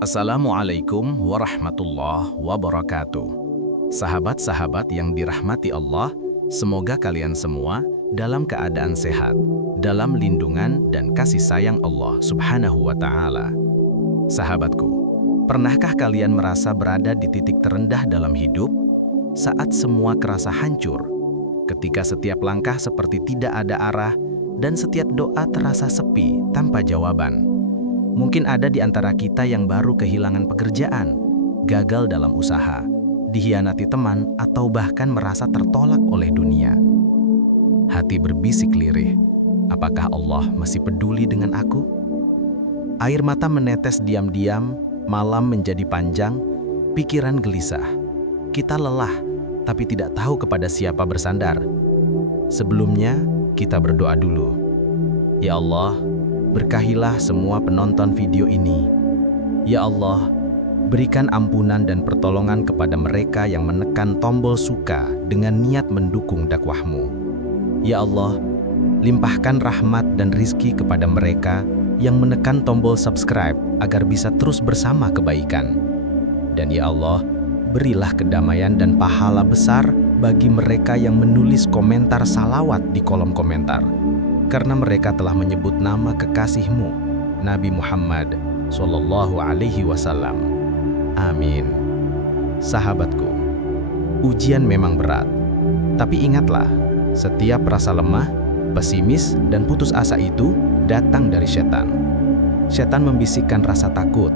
Assalamualaikum warahmatullahi wabarakatuh. Sahabat-sahabat yang dirahmati Allah, semoga kalian semua dalam keadaan sehat, dalam lindungan dan kasih sayang Allah Subhanahu wa Ta'ala. Sahabatku, pernahkah kalian merasa berada di titik terendah dalam hidup saat semua kerasa hancur, ketika setiap langkah seperti tidak ada arah dan setiap doa terasa sepi tanpa jawaban? Mungkin ada di antara kita yang baru kehilangan pekerjaan, gagal dalam usaha, dikhianati teman, atau bahkan merasa tertolak oleh dunia. Hati berbisik lirih, apakah Allah masih peduli dengan aku? Air mata menetes diam-diam, malam menjadi panjang, pikiran gelisah. Kita lelah, tapi tidak tahu kepada siapa bersandar. Sebelumnya, kita berdoa dulu. Ya Allah, berkahilah semua penonton video ini. Ya Allah, berikan ampunan dan pertolongan kepada mereka yang menekan tombol suka dengan niat mendukung dakwahmu. Ya Allah, limpahkan rahmat dan rizki kepada mereka yang menekan tombol subscribe agar bisa terus bersama kebaikan. Dan ya Allah, berilah kedamaian dan pahala besar bagi mereka yang menulis komentar salawat di kolom komentar, karena mereka telah menyebut nama kekasih-Mu, Nabi Muhammad Sallallahu Alaihi Wasallam. Amin. Sahabatku, ujian memang berat, tapi ingatlah, setiap rasa lemah, pesimis, dan putus asa itu datang dari setan. Setan membisikkan rasa takut,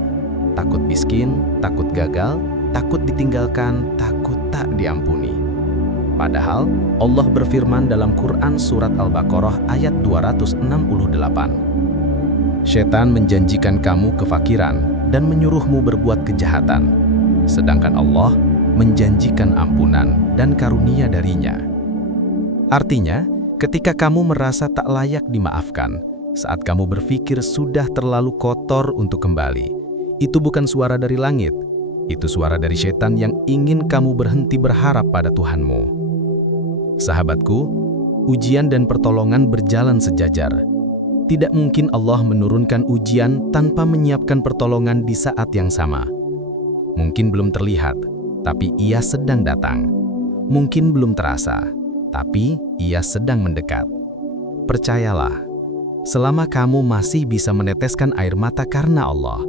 takut miskin, takut gagal, takut ditinggalkan, takut tak diampuni. Padahal Allah berfirman dalam Quran Surat Al-Baqarah ayat 268. Setan menjanjikan kamu kefakiran dan menyuruhmu berbuat kejahatan, sedangkan Allah menjanjikan ampunan dan karunia darinya. Artinya, ketika kamu merasa tak layak dimaafkan, saat kamu berpikir sudah terlalu kotor untuk kembali, itu bukan suara dari langit, itu suara dari setan yang ingin kamu berhenti berharap pada Tuhanmu. Sahabatku, ujian dan pertolongan berjalan sejajar. Tidak mungkin Allah menurunkan ujian tanpa menyiapkan pertolongan di saat yang sama. Mungkin belum terlihat, tapi Ia sedang datang. Mungkin belum terasa, tapi Ia sedang mendekat. Percayalah, selama kamu masih bisa meneteskan air mata karena Allah,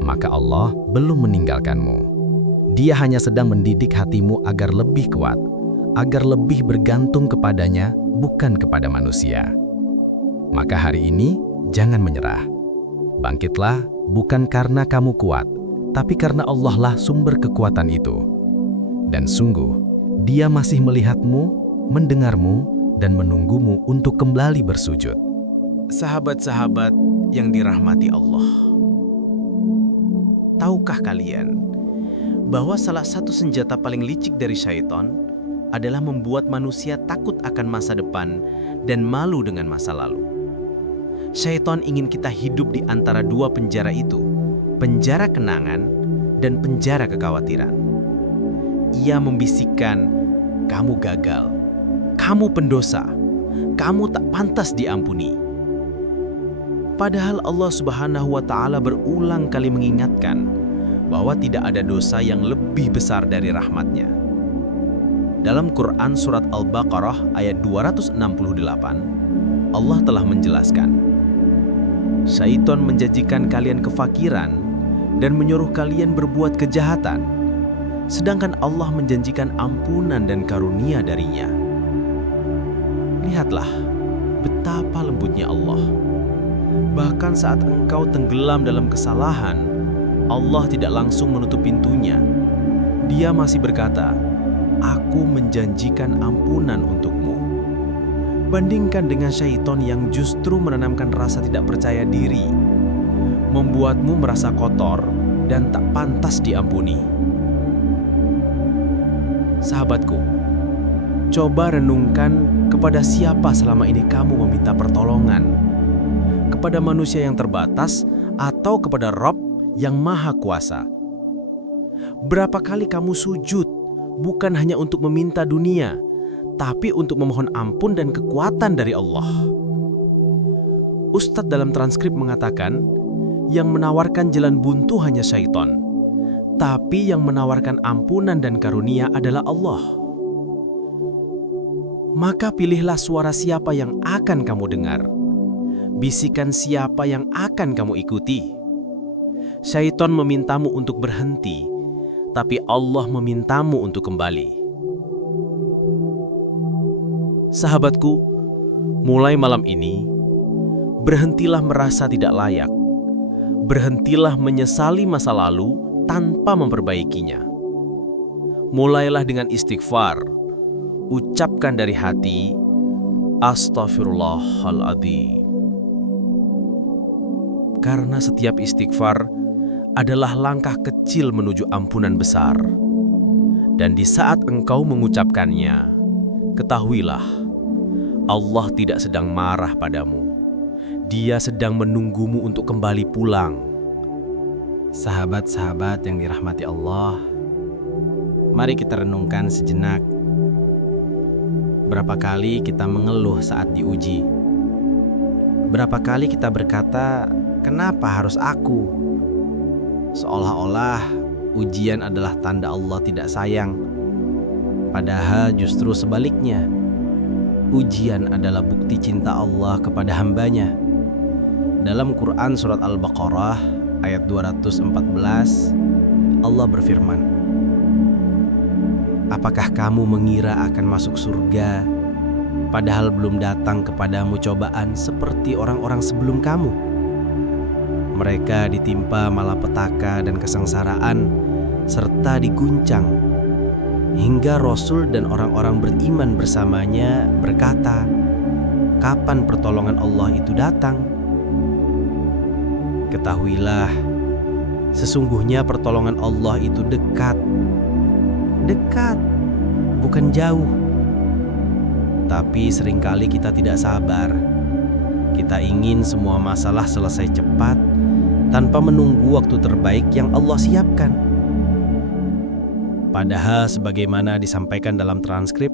maka Allah belum meninggalkanmu. Dia hanya sedang mendidik hatimu agar lebih kuat, agar lebih bergantung kepadanya, bukan kepada manusia. Maka hari ini, jangan menyerah. Bangkitlah, bukan karena kamu kuat, tapi karena Allah lah sumber kekuatan itu. Dan sungguh, Dia masih melihatmu, mendengarmu, dan menunggumu untuk kembali bersujud. Sahabat-sahabat yang dirahmati Allah, tahukah kalian bahwa salah satu senjata paling licik dari syaitan adalah membuat manusia takut akan masa depan dan malu dengan masa lalu. Syaitan ingin kita hidup di antara dua penjara itu, penjara kenangan dan penjara kekhawatiran. Ia membisikkan, kamu gagal, kamu pendosa, kamu tak pantas diampuni. Padahal Allah Subhanahu wa Ta'ala berulang kali mengingatkan bahwa tidak ada dosa yang lebih besar dari rahmat-Nya. Dalam Quran Surat Al-Baqarah ayat 268, Allah telah menjelaskan, syaitan menjanjikan kalian kefakiran dan menyuruh kalian berbuat kejahatan, sedangkan Allah menjanjikan ampunan dan karunia darinya. Lihatlah betapa lembutnya Allah. Bahkan saat engkau tenggelam dalam kesalahan, Allah tidak langsung menutup pintunya. Dia masih berkata, Aku menjanjikan ampunan untukmu. Bandingkan dengan syaitan yang justru menanamkan rasa tidak percaya diri, membuatmu merasa kotor dan tak pantas diampuni. Sahabatku, coba renungkan kepada siapa selama ini kamu meminta pertolongan. Kepada manusia yang terbatas atau kepada Rabb yang Maha Kuasa? Berapa kali kamu sujud bukan hanya untuk meminta dunia, tapi untuk memohon ampun dan kekuatan dari Allah? Ustadz dalam transkrip mengatakan, Yang menawarkan jalan buntu hanya syaitan, tapi yang menawarkan ampunan dan karunia adalah Allah. Maka pilihlah suara siapa yang akan kamu dengar. Bisikan siapa yang akan kamu ikuti. Syaitan memintamu untuk berhenti, tapi Allah memintamu untuk kembali. Sahabatku, mulai malam ini, berhentilah merasa tidak layak. Berhentilah menyesali masa lalu tanpa memperbaikinya. Mulailah dengan istighfar. Ucapkan dari hati, Astaghfirullahaladzim. Karena setiap istighfar adalah langkah kecil menuju ampunan besar. Dan di saat engkau mengucapkannya, ketahuilah, Allah tidak sedang marah padamu. Dia sedang menunggumu untuk kembali pulang. Sahabat-sahabat yang dirahmati Allah, mari kita renungkan sejenak. Berapa kali kita mengeluh saat diuji? Berapa kali kita berkata, "Kenapa harus aku?" Seolah-olah ujian adalah tanda Allah tidak sayang. Padahal justru sebaliknya. Ujian adalah bukti cinta Allah kepada hambanya. Dalam Quran Surat Al-Baqarah ayat 214, Allah berfirman, "Apakah kamu mengira akan masuk surga, padahal belum datang kepadamu cobaan seperti orang-orang sebelum kamu? Mereka ditimpa malapetaka dan kesengsaraan, serta diguncang, hingga Rasul dan orang-orang beriman bersamanya berkata, 'Kapan pertolongan Allah itu datang?' Ketahuilah, sesungguhnya pertolongan Allah itu dekat. Dekat, bukan jauh. Tapi seringkali kita tidak sabar. Kita ingin semua masalah selesai cepat tanpa menunggu waktu terbaik yang Allah siapkan. Padahal sebagaimana disampaikan dalam transkrip,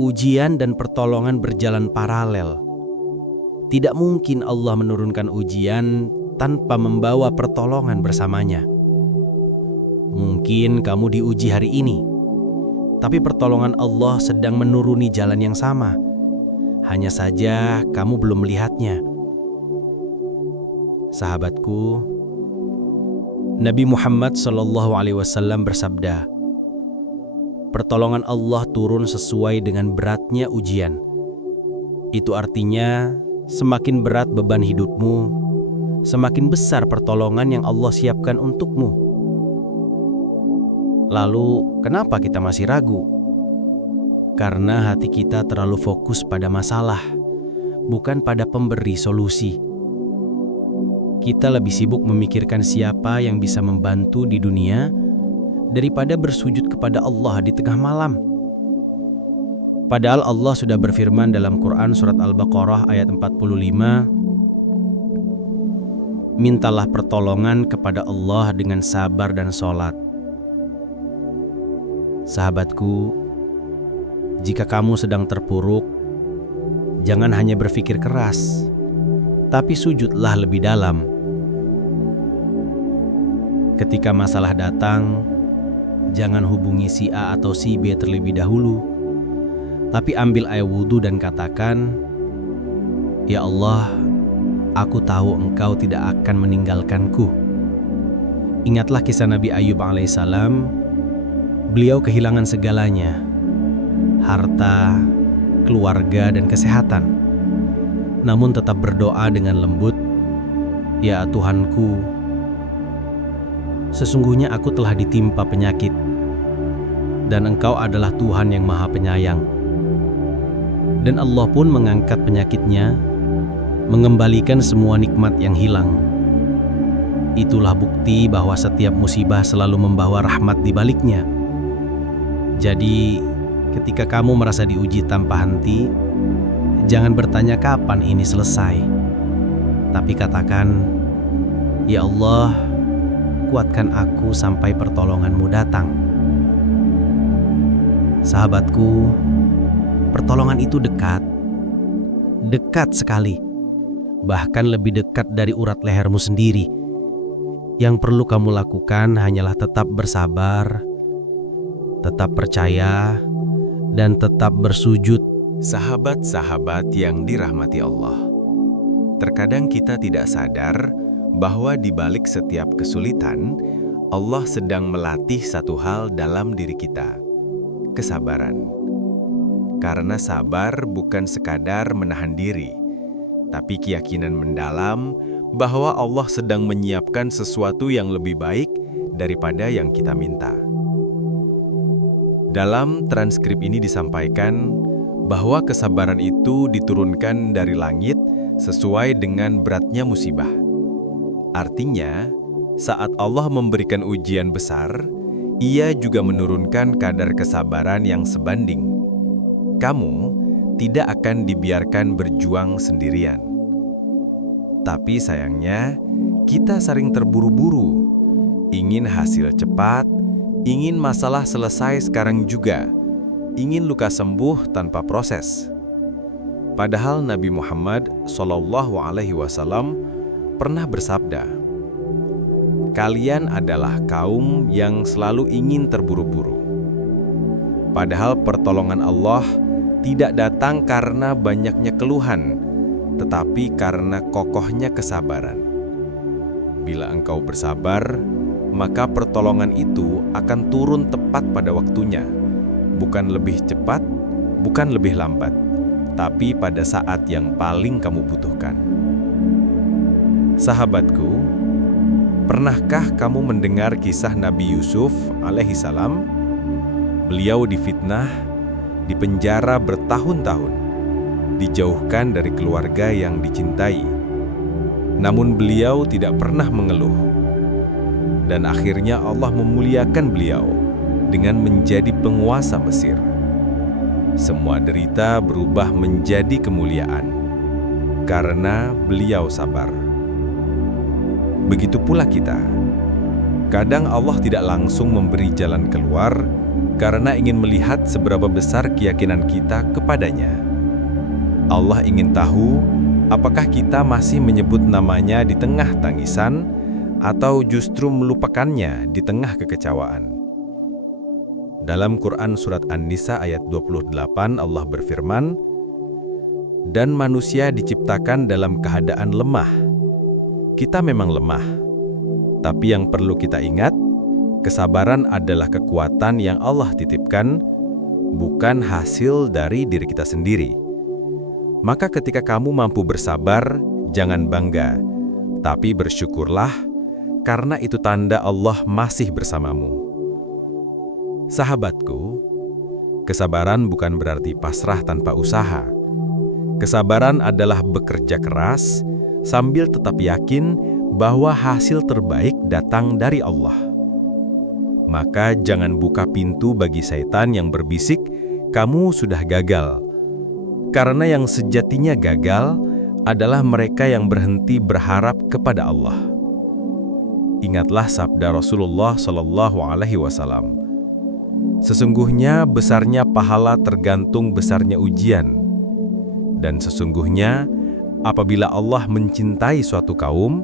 ujian dan pertolongan berjalan paralel. Tidak mungkin Allah menurunkan ujian tanpa membawa pertolongan bersamanya. Mungkin kamu diuji hari ini, tapi pertolongan Allah sedang menuruni jalan yang sama. Hanya saja kamu belum melihatnya. Sahabatku, Nabi Muhammad SAW bersabda, pertolongan Allah turun sesuai dengan beratnya ujian. Itu artinya semakin berat beban hidupmu, semakin besar pertolongan yang Allah siapkan untukmu. Lalu, kenapa kita masih ragu? Karena hati kita terlalu fokus pada masalah, bukan pada pemberi solusi. Kita lebih sibuk memikirkan siapa yang bisa membantu di dunia daripada bersujud kepada Allah di tengah malam. Padahal Allah sudah berfirman dalam Quran Surat Al-Baqarah ayat 45, mintalah pertolongan kepada Allah dengan sabar dan sholat. Sahabatku, jika kamu sedang terpuruk, jangan hanya berpikir keras, tapi sujudlah lebih dalam. Ketika masalah datang, jangan hubungi si A atau si B terlebih dahulu, tapi ambil air wudhu dan katakan, "Ya Allah, aku tahu Engkau tidak akan meninggalkanku." Ingatlah kisah Nabi Ayub alaihissalam. Beliau kehilangan segalanya, harta, keluarga, dan kesehatan. Namun tetap berdoa dengan lembut, "Ya Tuhanku, sesungguhnya aku telah ditimpa penyakit, dan Engkau adalah Tuhan yang Maha Penyayang." Dan Allah pun mengangkat penyakitnya, mengembalikan semua nikmat yang hilang. Itulah bukti bahwa setiap musibah selalu membawa rahmat di baliknya. Jadi, ketika kamu merasa diuji tanpa henti, jangan bertanya kapan ini selesai. Tapi katakan, "Ya Allah, kuatkan aku sampai pertolongan-Mu datang." Sahabatku, pertolongan itu dekat. Dekat sekali. bahkan lebih dekat dari urat lehermu sendiri. Yang perlu kamu lakukan hanyalah tetap bersabar, tetap percaya, dan tetap bersujud. Sahabat-sahabat yang dirahmati Allah, terkadang kita tidak sadar bahwa di balik setiap kesulitan, Allah sedang melatih satu hal dalam diri kita, kesabaran. Karena sabar bukan sekadar menahan diri, tapi keyakinan mendalam bahwa Allah sedang menyiapkan sesuatu yang lebih baik daripada yang kita minta. Dalam transkrip ini disampaikan bahwa kesabaran itu diturunkan dari langit sesuai dengan beratnya musibah. Artinya, saat Allah memberikan ujian besar, Ia juga menurunkan kadar kesabaran yang sebanding. Kamu tidak akan dibiarkan berjuang sendirian. Tapi sayangnya, kita sering terburu-buru, ingin hasil cepat, ingin masalah selesai sekarang juga, ingin luka sembuh tanpa proses. Padahal Nabi Muhammad SAW pernah bersabda, "Kalian adalah kaum yang selalu ingin terburu-buru." Padahal pertolongan Allah tidak datang karena banyaknya keluhan, tetapi karena kokohnya kesabaran. Bila engkau bersabar, maka pertolongan itu akan turun tepat pada waktunya. Bukan lebih cepat, bukan lebih lambat, tapi pada saat yang paling kamu butuhkan. Sahabatku, pernahkah kamu mendengar kisah Nabi Yusuf alaihissalam? Beliau difitnah, dipenjara bertahun-tahun, dijauhkan dari keluarga yang dicintai. Namun beliau tidak pernah mengeluh. Dan akhirnya Allah memuliakan beliau dengan menjadi penguasa Mesir. Semua derita berubah menjadi kemuliaan karena beliau sabar. Begitu pula kita. Kadang Allah tidak langsung memberi jalan keluar karena ingin melihat seberapa besar keyakinan kita kepadanya. Allah ingin tahu apakah kita masih menyebut namanya di tengah tangisan atau justru melupakannya di tengah kekecewaan. Dalam Quran Surat An-Nisa ayat 28 Allah berfirman, "Dan manusia diciptakan dalam keadaan lemah." Kita memang lemah, tapi yang perlu kita ingat, kesabaran adalah kekuatan yang Allah titipkan, bukan hasil dari diri kita sendiri. Maka ketika kamu mampu bersabar, jangan bangga, tapi bersyukurlah, karena itu tanda Allah masih bersamamu. Sahabatku, kesabaran bukan berarti pasrah tanpa usaha. Kesabaran adalah bekerja keras sambil tetap yakin bahwa hasil terbaik datang dari Allah. Maka jangan buka pintu bagi setan yang berbisik, "Kamu sudah gagal." Karena yang sejatinya gagal adalah mereka yang berhenti berharap kepada Allah. Ingatlah sabda Rasulullah SAW. Sesungguhnya besarnya pahala tergantung besarnya ujian. Dan sesungguhnya apabila Allah mencintai suatu kaum,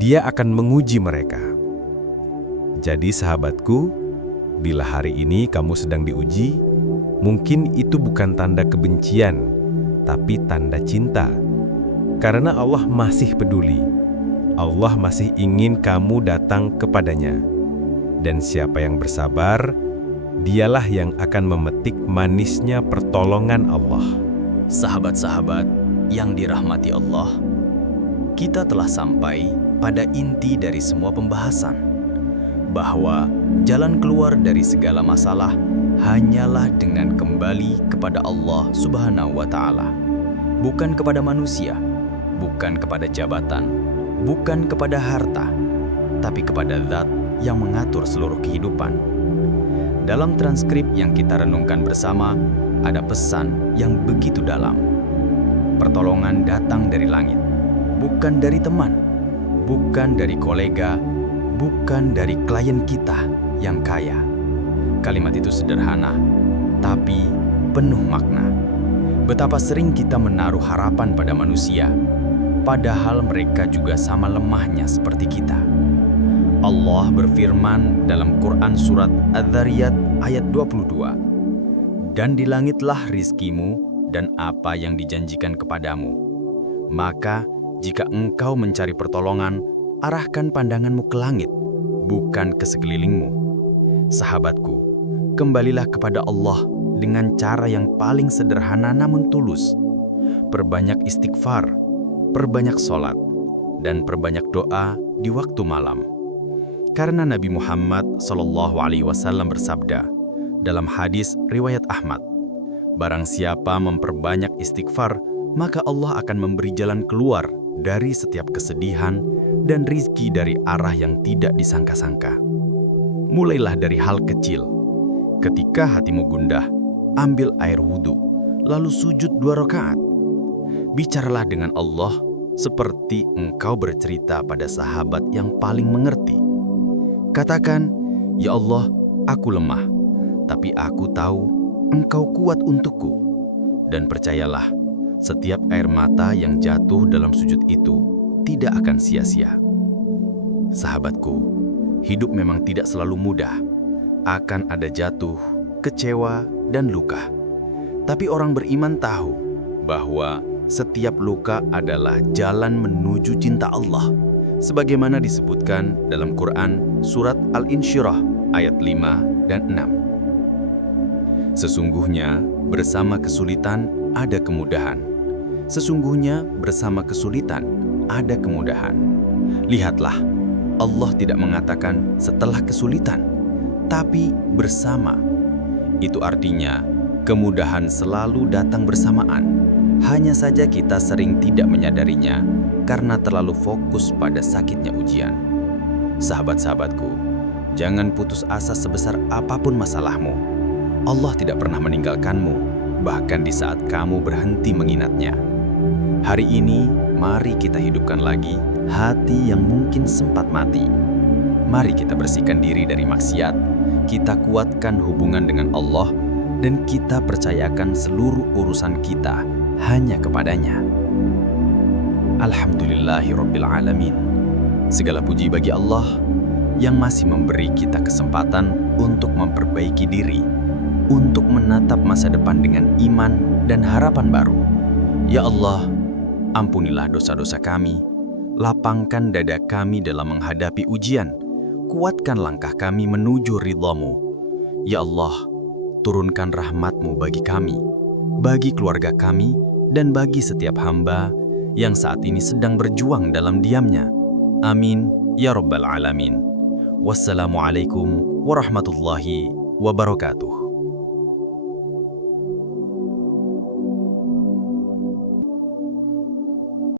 Dia akan menguji mereka. Jadi sahabatku, bila hari ini kamu sedang diuji, mungkin itu bukan tanda kebencian, tapi tanda cinta. Karena Allah masih peduli. Allah masih ingin kamu datang kepadanya. Dan siapa yang bersabar, dialah yang akan memetik manisnya pertolongan Allah. Sahabat-sahabat yang dirahmati Allah, kita telah sampai pada inti dari semua pembahasan, bahwa jalan keluar dari segala masalah hanyalah dengan kembali kepada Allah Subhanahu wa Ta'ala, bukan kepada manusia, bukan kepada jabatan, bukan kepada harta, tapi kepada Zat yang mengatur seluruh kehidupan. Dalam transkrip yang kita renungkan bersama, ada pesan yang begitu dalam. Pertolongan datang dari langit, bukan dari teman, bukan dari kolega, bukan dari klien kita yang kaya. Kalimat itu sederhana, tapi penuh makna. Betapa sering kita menaruh harapan pada manusia, padahal mereka juga sama lemahnya seperti kita. Allah berfirman dalam Quran surat Adz-Dzariyat ayat 22, "Dan di langitlah rizkimu dan apa yang dijanjikan kepadamu. Maka jika engkau mencari pertolongan, arahkan pandanganmu ke langit, bukan ke sekelilingmu." Sahabatku, kembalilah kepada Allah dengan cara yang paling sederhana namun tulus. Perbanyak istighfar, perbanyak sholat, dan perbanyak doa di waktu malam. Karena Nabi Muhammad SAW bersabda dalam hadis riwayat Ahmad, "Barang siapa memperbanyak istighfar, maka Allah akan memberi jalan keluar dari setiap kesedihan dan rizki dari arah yang tidak disangka-sangka." Mulailah dari hal kecil. Ketika hatimu gundah, ambil air wudhu, lalu sujud 2 rakaat. Bicaralah dengan Allah seperti engkau bercerita pada sahabat yang paling mengerti. Katakan, "Ya Allah, aku lemah, tapi aku tahu Engkau kuat untukku." Dan percayalah, setiap air mata yang jatuh dalam sujud itu tidak akan sia-sia. Sahabatku, hidup memang tidak selalu mudah. Akan ada jatuh, kecewa, dan luka. Tapi orang beriman tahu bahwa setiap luka adalah jalan menuju cinta Allah, sebagaimana disebutkan dalam Quran surat Al-Insyirah ayat 5 dan 6. Sesungguhnya bersama kesulitan ada kemudahan. Sesungguhnya bersama kesulitan ada kemudahan. Lihatlah, Allah tidak mengatakan setelah kesulitan, tapi bersama. Itu artinya kemudahan selalu datang bersamaan. Hanya saja kita sering tidak menyadarinya karena terlalu fokus pada sakitnya ujian. Sahabat-sahabatku, jangan putus asa sebesar apapun masalahmu. Allah tidak pernah meninggalkanmu, bahkan di saat kamu berhenti mengingatnya. Hari ini, mari kita hidupkan lagi hati yang mungkin sempat mati. Mari kita bersihkan diri dari maksiat, kita kuatkan hubungan dengan Allah, dan kita percayakan seluruh urusan kita hanya kepadanya. Alhamdulillahirrabbilalamin. Segala puji bagi Allah yang masih memberi kita kesempatan untuk memperbaiki diri, untuk menatap masa depan dengan iman dan harapan baru. Ya Allah, ampunilah dosa-dosa kami, lapangkan dada kami dalam menghadapi ujian, kuatkan langkah kami menuju ridha-Mu. Ya Allah, turunkan rahmat-Mu bagi kami, bagi keluarga kami, dan bagi setiap hamba yang saat ini sedang berjuang dalam diamnya. Amin, ya Rabbal Alamin. Wassalamualaikum warahmatullahi wabarakatuh.